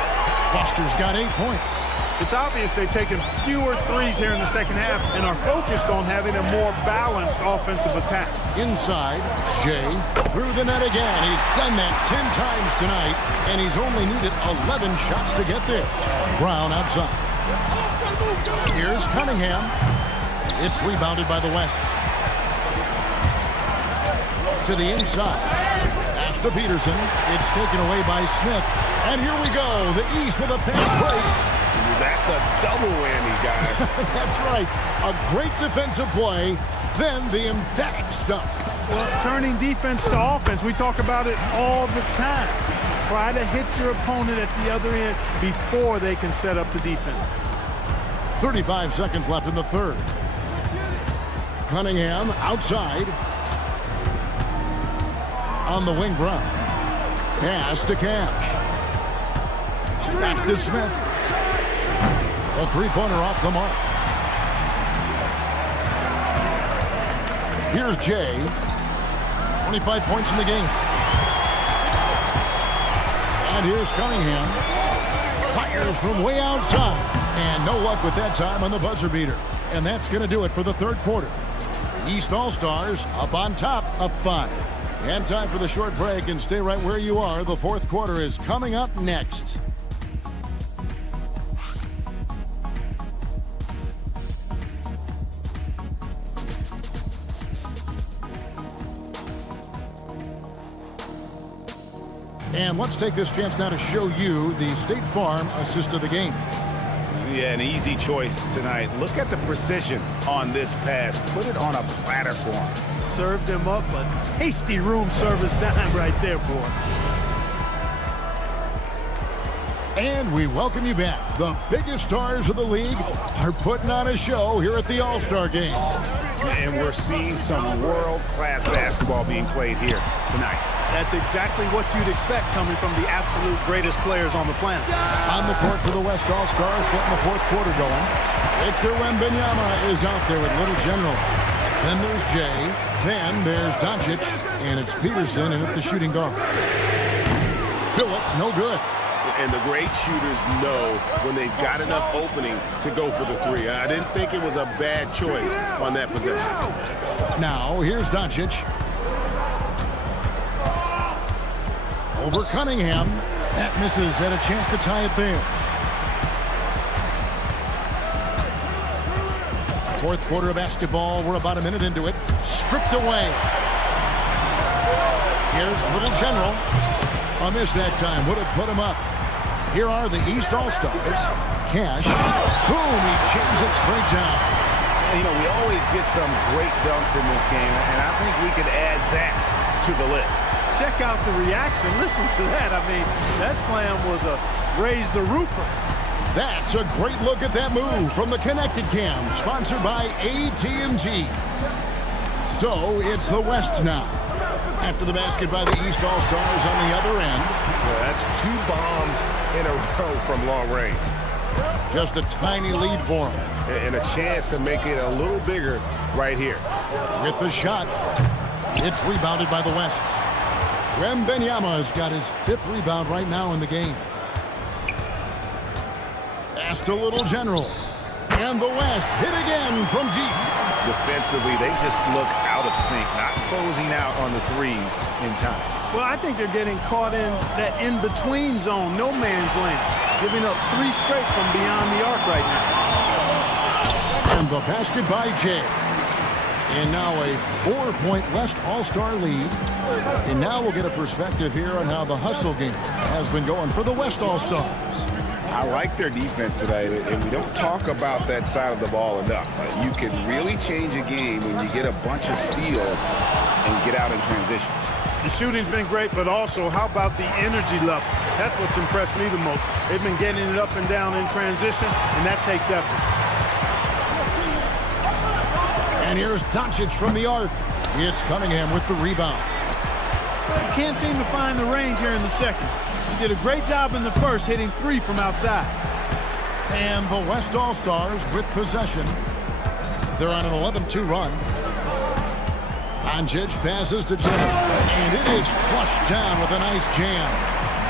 Foster's got 8 points. It's obvious they've taken fewer threes here in the second half and are focused on having a more balanced offensive attack. Inside, Jay through the net again. He's done that 10 times tonight, and he's only needed 11 shots to get there. Brown outside. Here's Cunningham. It's rebounded by the West. To the inside. Pass to Peterson. It's taken away by Smith. And here we go. The East with a fast break. That's a double whammy, guys. That's right. A great defensive play, then the emphatic stuff. Well, turning defense to offense, we talk about it all the time. Try to hit your opponent at the other end before they can set up the defense. 35 seconds left in the third. Cunningham outside. On the wing, Brown. Pass to Cash. Back to Smith. A three-pointer off the mark. Here's Jay. 25 points in the game. And here's Cunningham. Fires from way outside. And no luck with that time on the buzzer beater. And that's going to do it for the third quarter. East All-Stars up on top of 5. And time for the short break, and stay right where you are. The fourth quarter is coming up next. And let's take this chance now to show you the State Farm assist of the game. Yeah, an easy choice tonight. Look at the precision on this pass. Put it on a platter for him. Served him up a tasty room service dime right there, boy. And we welcome you back. The biggest stars of the league are putting on a show here at the All-Star Game. And we're seeing some world-class basketball being played here tonight. That's exactly what you'd expect coming from the absolute greatest players on the planet. On the court for the West All-Stars, getting the fourth quarter going. Victor Wembanyama is out there with Little General. Then there's Jay. Then there's Doncic. And it's Peterson in at the shooting guard. Phillip, no good. And the great shooters know when they've got enough opening to go for the three. I didn't think it was a bad choice on that possession. Now, here's Doncic. Over Cunningham. That misses. Had a chance to tie it there. Fourth quarter of basketball. We're about a minute into it. Stripped away. Here's Little General. A miss that time. Would have put him up. Here are the East All-Stars. Cash. Boom. He jams it straight down. You know, we always get some great dunks in this game, and I think we could add that to the list. Check out the reaction. Listen to that. I mean, that slam was a raise the roofer. That's a great look at that move from the Connected Cam, sponsored by AT&T. So it's the West now. After the basket by the East All-Stars on the other end. Yeah, that's 2 bombs in a row from long range. Just a tiny lead for him. And a chance to make it a little bigger right here. With the shot, it's rebounded by the West. Wembanyama's got his 5th rebound right now in the game. Pass to Little General. And the West hit again from deep. Defensively, they just look out of sync, not closing out on the threes in time. Well, I think they're getting caught in that in-between zone, no man's land, giving up 3 straight from beyond the arc right now. And the basket by Jay. And now a 4-point West All-Star lead. And now we'll get a perspective here on how the hustle game has been going for the West All-Stars. I like their defense today, and we don't talk about that side of the ball enough. You can really change a game when you get a bunch of steals and get out in transition. The shooting's been great, but also how about the energy level? That's what's impressed me the most. They've been getting it up and down in transition, and that takes effort. And here's Doncic from the arc. It's Cunningham with the rebound. He can't seem to find the range here in the second. He did a great job in the first, hitting 3 from outside. And the West All-Stars with possession. They're on an 11-2 run. Doncic passes to Jeff, and it is flushed down with a nice jam.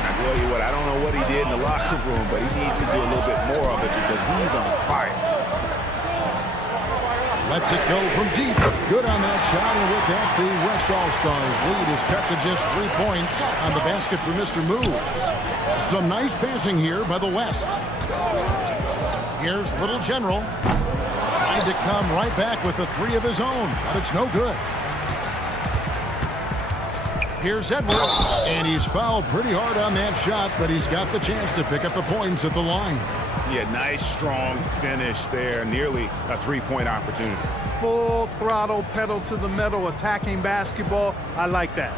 I tell you what, I don't know what he did in the locker room, but he needs to do a little bit more of it because he's on fire. Lets it go from deep. Good on that shot, and with that, the West All-Stars lead is cut to just 3 points on the basket for Mr. Moves. Some nice passing here by the West. Here's Little General. Trying to come right back with the 3 of his own, but it's no good. Here's Edwards, and he's fouled pretty hard on that shot, but he's got the chance to pick up the points at the line. Yeah, nice, strong finish there. Nearly a 3-point opportunity. Full throttle, pedal to the metal, attacking basketball. I like that.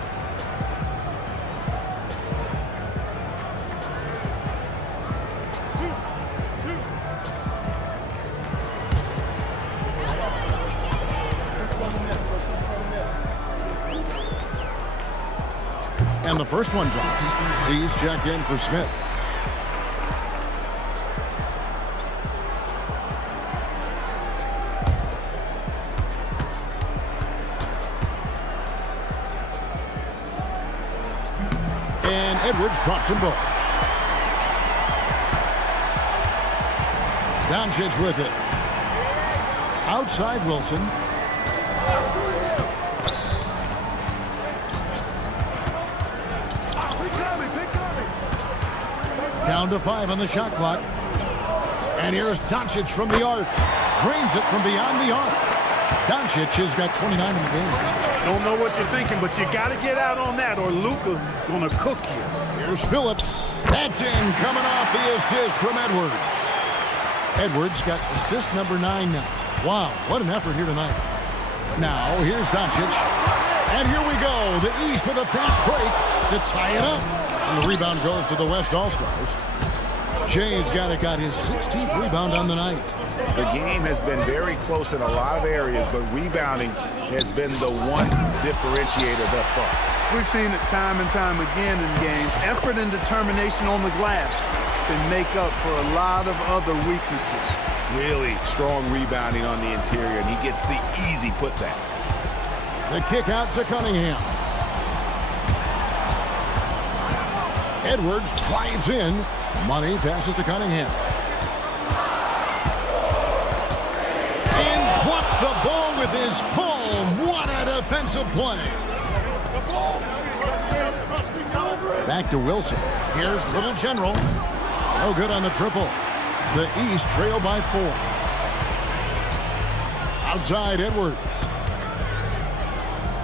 And the first one drops. Z's check in for Smith. And Edwards drops them both. Doncic with it. Outside Wilson. Down to 5 on the shot clock. And here's Doncic from the arc. Drains it from beyond the arc. Doncic has got 29 in the game. Don't know what you're thinking, but you got to get out on that or Luka going to cook you. Here's Phillip. That's in, coming off the assist from Edwards. Edwards got assist number 9 now. Wow, what an effort here tonight. Now, here's Doncic. And here we go. The East with a fast break to tie it up. And the rebound goes to the West All-Stars. Jay's got his 16th rebound on the night. The game has been very close in a lot of areas, but rebounding has been the one differentiator thus far. We've seen it time and time again in games. Effort and determination on the glass can make up for a lot of other weaknesses. Really strong rebounding on the interior, and he gets the easy putback. The kick out to Cunningham. Edwards drives in. Money passes to Cunningham. And blocked the ball with his palm. What a defensive play. Back to Wilson. Here's Little General. No good on the triple. The East trail by 4. Outside Edwards.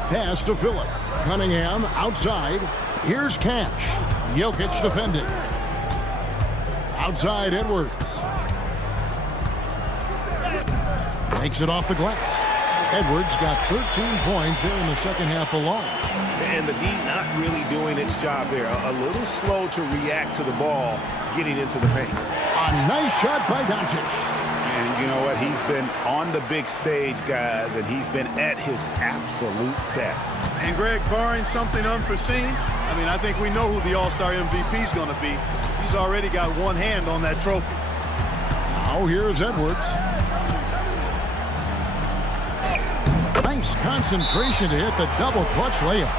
Pass to Phillip. Cunningham outside. Here's Cash. Jokic defending. Outside Edwards. Makes it off the glass. Edwards got 13 points here in the second half alone. And the D not really doing its job there. A little slow to react to the ball getting into the paint. A nice shot by Doncic. And you know what? He's been on the big stage, guys, and he's been at his absolute best. And Greg, barring something unforeseen, I think we know who the All-Star MVP is going to be. He's already got one hand on that trophy. Now here's Edwards. Nice concentration to hit the double clutch layup.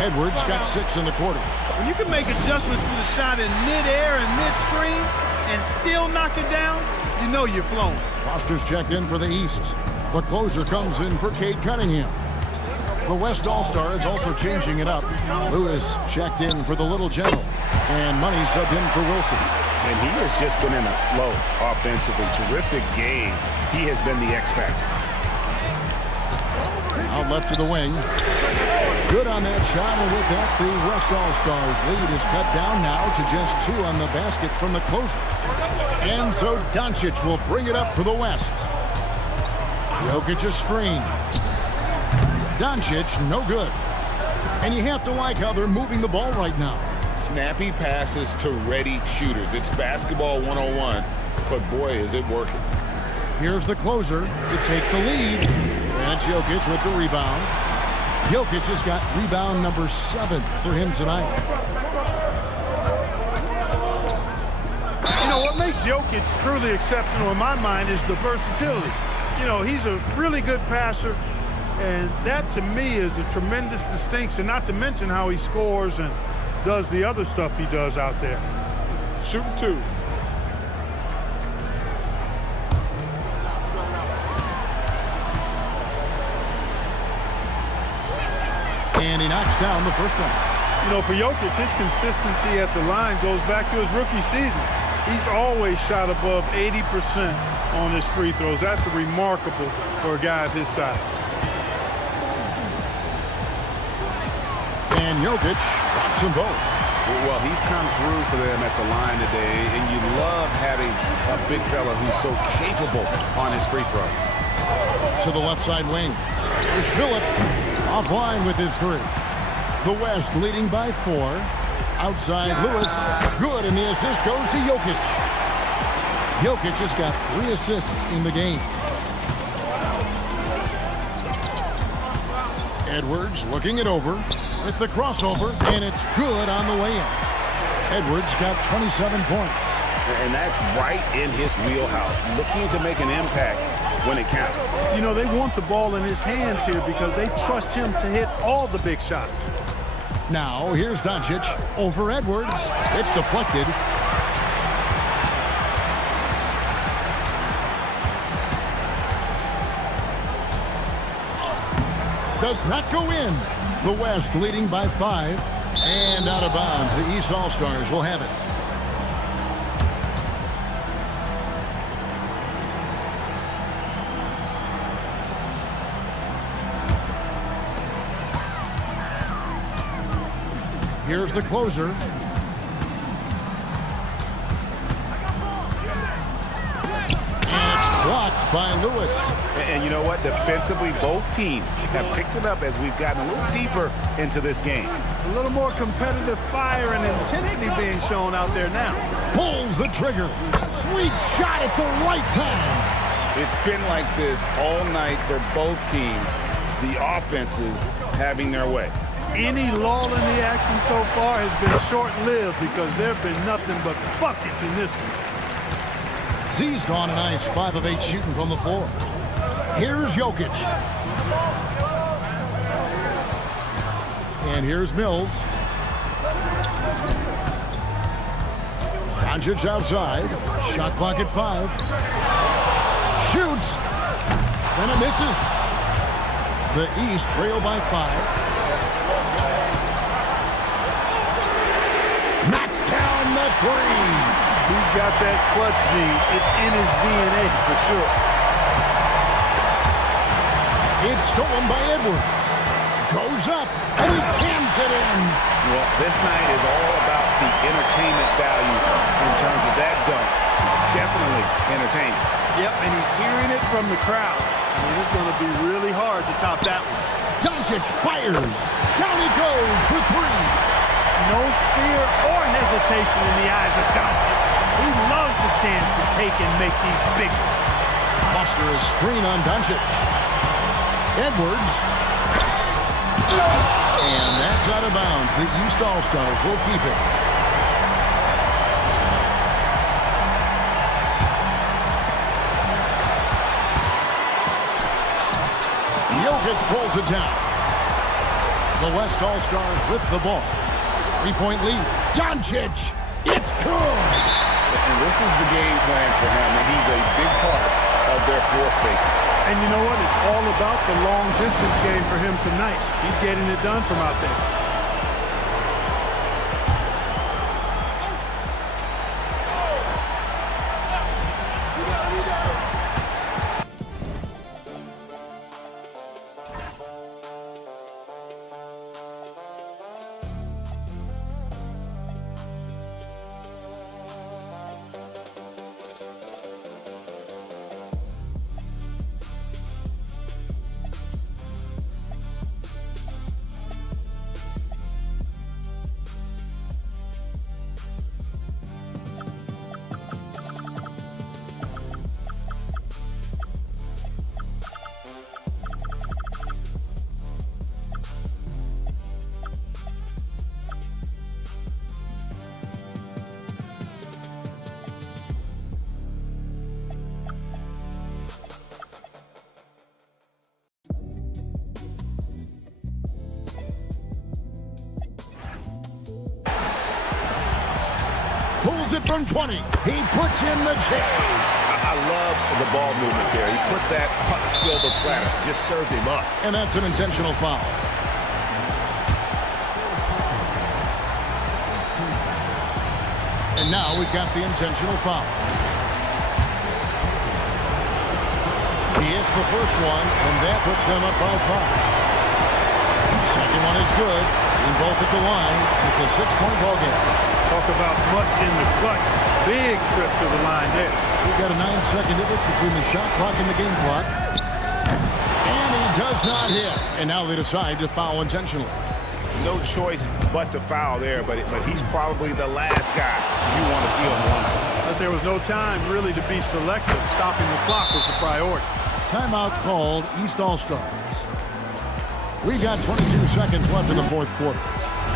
Edwards got 6 in the quarter. When you can make adjustments for the shot in midair and midstream and still knock it down, you know you're flowing. Foster's checked in for the East. The closer comes in for Cade Cunningham. The West All-Star is also changing it up. Lewis checked in for the Little General. And Money subbed in for Wilson. And he has just been in a flow offensively. Terrific game. He has been the X factor. Out left to the wing. Good on that shot, and with that, the West All-Stars lead is cut down now to just 2 on the basket from the closer. And so Doncic will bring it up for the West. Jokic a screen. Doncic, no good. And you have to like how they're moving the ball right now. Snappy passes to ready shooters. It's basketball 101, but boy, is it working. Here's the closer to take the lead. And it's Jokic with the rebound. Jokic has got rebound number 7 for him tonight. You know, what makes Jokic truly exceptional in my mind is the versatility. You know, he's a really good passer, and that to me is a tremendous distinction, not to mention how he scores and does the other stuff he does out there. Shooting 2. And he knocks down the first one. You know, for Jokic, his consistency at the line goes back to his rookie season. He's always shot above 80% on his free throws. That's remarkable for a guy of his size. And Jokic drops them both. Well, he's come through for them at the line today, and you love having a big fella who's so capable on his free throw. To the left side wing. Here's Phillip offline with his 3. The West leading by 4. Outside Lewis. Good, and the assist goes to Jokic. Jokic has got 3 assists in the game. Edwards looking it over with the crossover, and it's good on the way in. Edwards got 27 points. And that's right in his wheelhouse, looking to make an impact when it counts. You know, they want the ball in his hands here because they trust him to hit all the big shots. Now, here's Doncic over Edwards. It's deflected. Does not go in. The West leading by 5. And out of bounds. The East All-Stars will have it. Here's the closer. And it's blocked by Lewis. And you know what? Defensively, both teams have picked it up as we've gotten a little deeper into this game. A little more competitive fire and intensity being shown out there now. Pulls the trigger. Sweet shot at the right time. It's been like this all night for both teams. The offenses having their way. Any lull in the action so far has been short-lived because there have been nothing but buckets in this one. Z's gone a nice 5 of 8 shooting from the floor. Here's Jokic. And here's Mills. Doncic outside. Shot clock at 5. Shoots. And it misses. The East trail by 5. Knocks down the 3. He's got that clutch gene. It's in his DNA for sure. It's stolen by Edwards. Goes up. And he jams it in. Well, this night is all about the entertainment value in terms of that dunk. Definitely entertaining. Yep, and he's hearing it from the crowd. I mean, it's going to be really hard to top that one. Doncic fires. Down he goes for 3. No fear or hesitation in the eyes of Doncic. He loves the chance to take and make these big ones. Foster is screen on Doncic. Edwards. And that's out of bounds. The East All-Stars will keep it. pulls it down. The West All-Stars with the ball. 3-point lead. Doncic. It's good. And this is the game plan for him, and he's a big part of their floor spacing. And you know what? It's all about the long-distance game for him tonight. He's getting it done from out there. Pulls it from 20. He puts in the J. I love the ball movement there. He put that on the silver platter, just served him up. And that's an intentional foul. And now we've got the intentional foul. He hits the first one, and that puts them up by 5. The second one is good. And both at the line. It's a 6-point ball game. Talk about much in the clutch. Big trip to the line there. We've got a 9-second difference between the shot clock and the game clock. And he does not hit. And now they decide to foul intentionally. No choice but to foul there, but he's probably the last guy you want to see on the line. But there was no time really to be selective. Stopping the clock was the priority. Timeout called, East All-Stars. We've got 22 seconds left in the fourth quarter.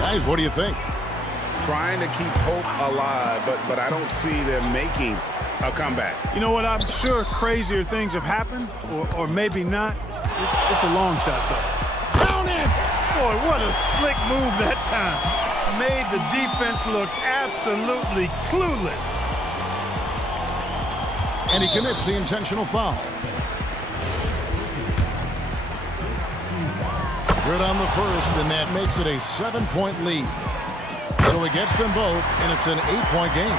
Guys, what do you think? Trying to keep hope alive, but I don't see them making a comeback. You know what? I'm sure crazier things have happened, or maybe not. It's a long shot, though. Down it! Boy, what a slick move that time. Made the defense look absolutely clueless. And he commits the intentional foul. Good on the first, and that makes it a 7-point lead. So he gets them both, and it's an 8-point game.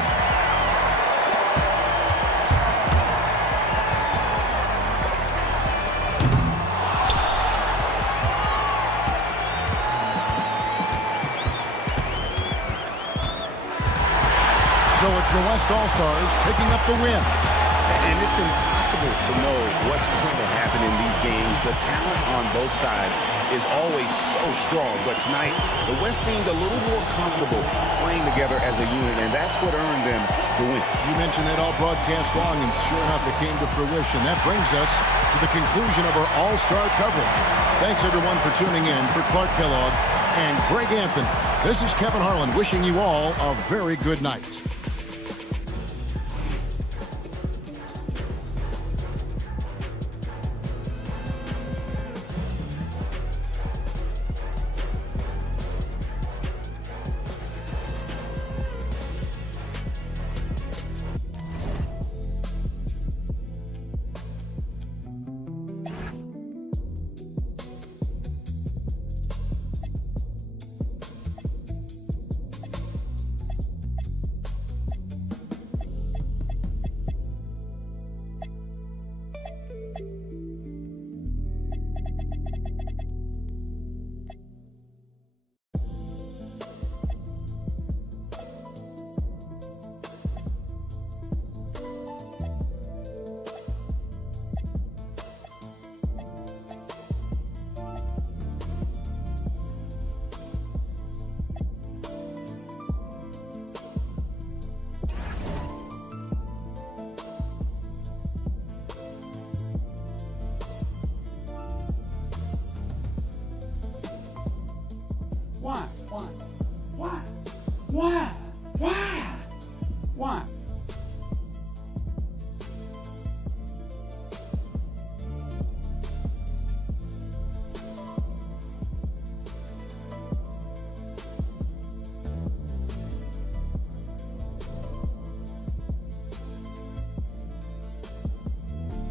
So it's the West All-Stars picking up the win. And it's impossible to know what's going to happen in these games. The talent on both sides is always so strong. But tonight, the West seemed a little more comfortable playing together as a unit, and that's what earned them the win. You mentioned that all broadcast long, and sure enough, it came to fruition. That brings us to the conclusion of our All-Star coverage. Thanks, everyone, for tuning in. For Clark Kellogg and Greg Anthony, this is Kevin Harlan wishing you all a very good night. Why?